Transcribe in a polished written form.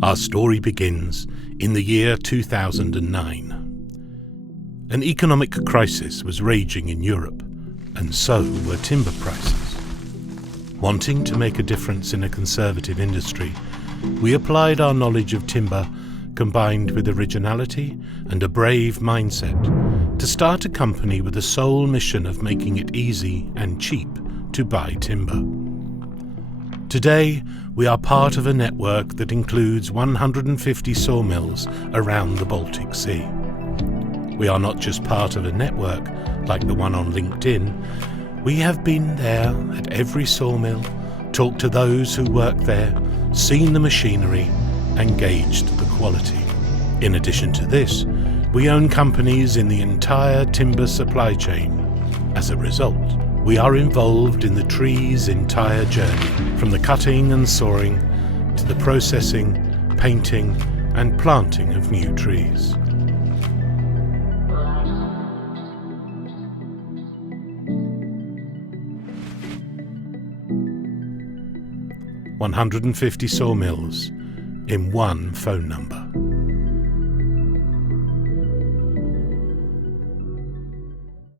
Our story begins in the year 2009. An economic crisis was raging in Europe, and so were timber prices. Wanting to make a difference in a conservative industry, we applied our knowledge of timber, combined with originality and a brave mindset, to start a company with the sole mission of making it easy and cheap to buy timber. Today, we are part of a network that includes 150 sawmills around the Baltic Sea. We are not just part of a network like the one on LinkedIn. We have been there at every sawmill, talked to those who work there, seen the machinery, and gauged the quality. In addition to this, we own companies in the entire timber supply chain. As a result, we are involved in the tree's entire journey, from the cutting and sawing to the processing, painting, and planting of new trees. "150 sawmills in one phone number."